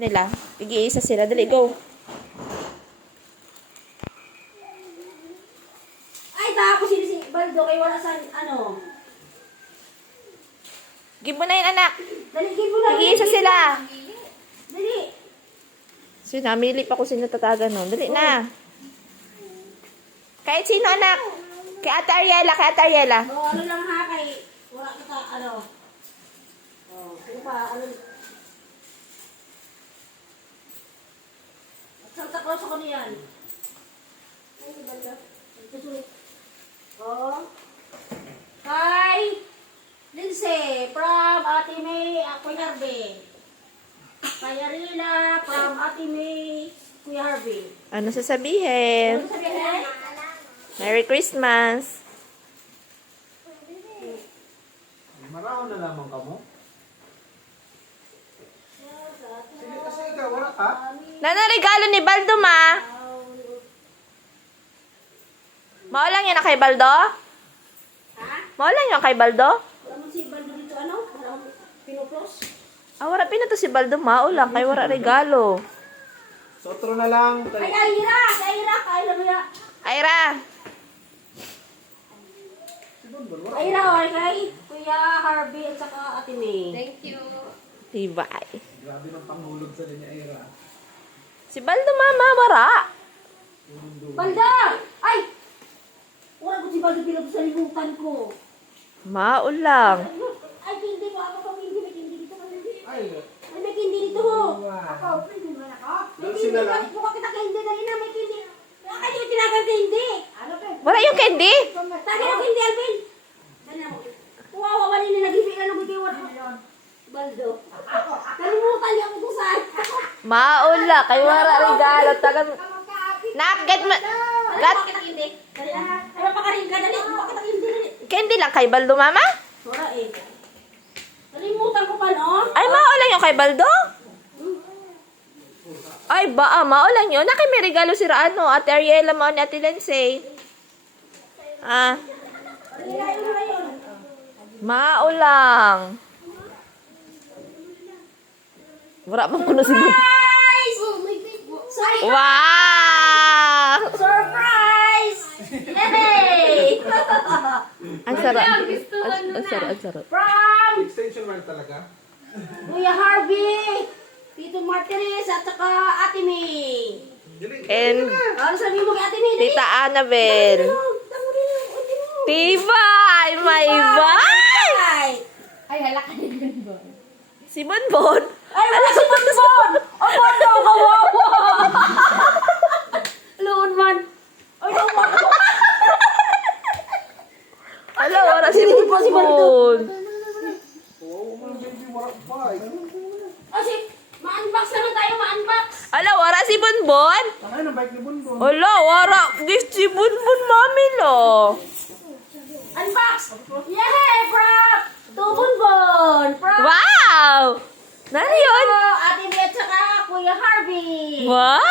nila. Igi-isa sila. Dali, go. Ay, tako si Baldo kay wala sa ano. Give mo na yun, anak. Dali, give mo na. Igi-isa sila. Dali. So, namili pa ko sino tatagan nun. Dali na. Kahit sino, anak. Kay Ate Ariela, kay Ate Ariela. Oh, ano lang ha, kay wala ka ano. Oh, sino pa, ano. Santa Claus ako niyan. Ay, Baldo. Susunod. Oh. Kay Lindsay, from Ate May, Kuya Harvey. Kay Arila, from Ate May, Kuya Harvey. Ano sasabihin? Ano sabihin? Merry Christmas. Maraho na lamang ka mo. Sige kasi ikaw, wala ka. Nano regalo ni Baldo, ma? Maulang yan na kay Baldo? Ha? Maulang yan kay Baldo? Wala mo si Baldo dito, ano? Wala mo pinuplos? Ah, wala pinato si Baldo, maulang. Kay wala regalo. Sotro na lang. Ay, Aira! Aira! Aira mo ya! Aira. Aira, okay kay Kuya Harvey at saka Ate May. Thank you. Tibay. Grabe ng panghulog sa linya, Ira. Si Baldo, mama, wala. Balda! Ay! Wala ko si Baldo pinag sa libutan ko. Maulang. Ay, hindi ko. Ako pang hindi. May hindi dito. Ay, Ay, may hindi dito. wow. Ako, hindi man ako. May Doon hindi. sila lang. Bakit mukha kita kay hindi na rin na may hindi? Bakit yung tinagal kay hindi? Ano pa? Wala yung candy. Tagi na hindi, Alvin. Wow, wala nila nag-ibig na lumibiwan. Baldo. Kalimutan niya ako kung saan. Maula. Kay wala regalo. Tagan. Nak, get ma... Gat. Bakit ang hindi? Dali na. Ay, mapakarin ka. Dali. Bakit ang hindi? Dali. Candy lang kay Baldo, mama? Wala eh. Kalimutan ko pa, no? Ay, maulang yung kay Baldo? Ay, maulang yun. Nakay may regalo si Raano. Ate Ariela mo ni Ate Lindsay. Ah, maulang. Wala bang kuno si Baldo? Surprise! Wow! Surprise! Yay! Ang sarap. Ang sarap, ang sarap. From Extension man talaga. Kuya Harvey, Tito Martires, at saka Ate May. And Ano sabi mo kay Ate May? Tita Annabel. Tibay! May bay! Ay, hala ka din ba? Si Bonbon. Ay, wala si Bonbon! Ay, Bonbon, kawawa! Loon man. Ay, kawawa. Hello, wala si Hindi po si Bonbon. Oo, mga baby, wala pa. Kasi, ma-unbox naman tayo, ma-unbox. Hello, wala si Bonbon. Ano yung bike ni Bundon? Hello, wala. Gift si Bonbon, mami, lo. Unbox! Yay, Prop! To Bonbon! Prop! Wow! Nari yun? Ate May at saka Kuya Harvey. Wow!